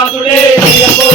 కాంతవాసుడే అయ్యప్పో